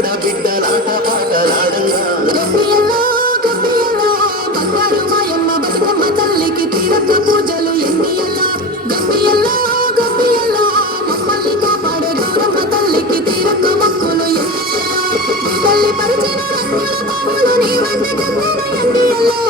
కాడ బిడ్డలాట పాటలాడంగా గబ్బియల్లో గబ్బియల్లో బంగారు మాయమ్మ బతుకమ్మ తల్లికి తీరత్వ పూజలు ఎన్నియల్లో గబ్బియల్లో గబ్బియల్లో మమ్మల్ని కాపాడే గౌరమ్మ తల్లికి తీరత్వ మొక్కులు ఎన్నియల్లో తల్లి పరిచిన రంగుల బావులు నీ వంటి గంధన ఎన్నియల్లో